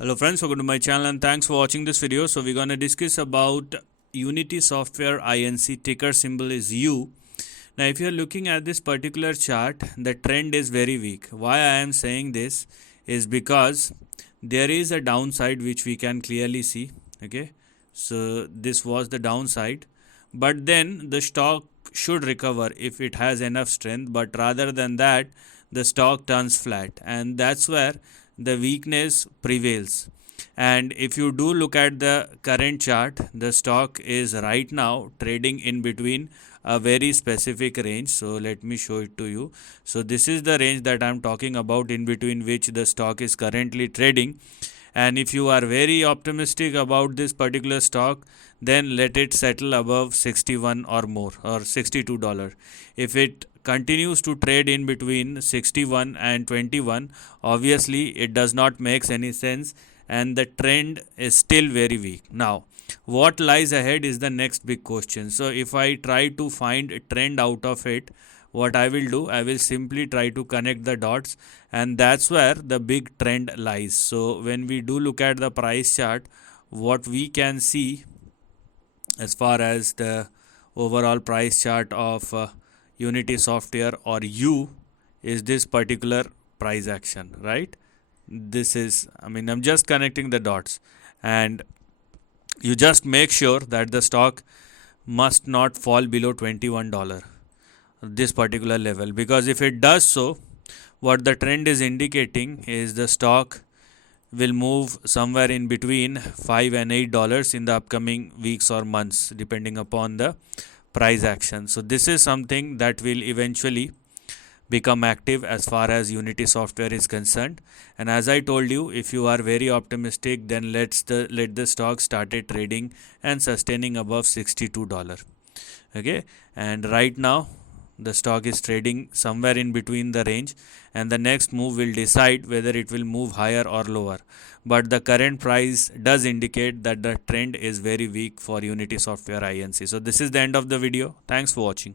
Hello friends, welcome to my channel and thanks for watching this video. So we're going to discuss about Unity Software INC, ticker symbol is U. Now if you're looking at this particular chart, the trend is very weak. Why I am saying this is because there is a downside which we can clearly see. Okay, so this was the downside, but then the stock should recover if it has enough strength, but rather than that the stock turns flat, and that's where the weakness prevails. And if you do look at the current chart, the stock is right now trading in between a very specific range. So let me show it to you. So this is the range that I'm talking about, in between which the stock is currently trading. And if you are very optimistic about this particular stock, then let it settle above 61 or more, or $62. If it continues to trade in between 61 and 21, obviously it does not make any sense and the trend is still very weak. Now what lies ahead is the next big question. So if I try to find a trend out of it, what I will do, I will simply try to connect the dots, and that's where the big trend lies. So when we do look at the price chart, what we can see as far as the overall price chart of Unity Software or U is this particular price action, right? This is, I'm just connecting the dots, and you just make sure that the stock must not fall below $21, this particular level, because if it does so, what the trend is indicating is the stock will move somewhere in between $5 and $8 in the upcoming weeks or months, depending upon the price action. So this is something that will eventually become active as far as Unity Software is concerned. And as I told you, if you are very optimistic, then let the stock started trading and sustaining above $62. Okay, and right now the stock is trading somewhere in between the range, and the next move will decide whether it will move higher or lower. But the current price does indicate that the trend is very weak for Unity Software INC. So this is the end of the video. Thanks for watching.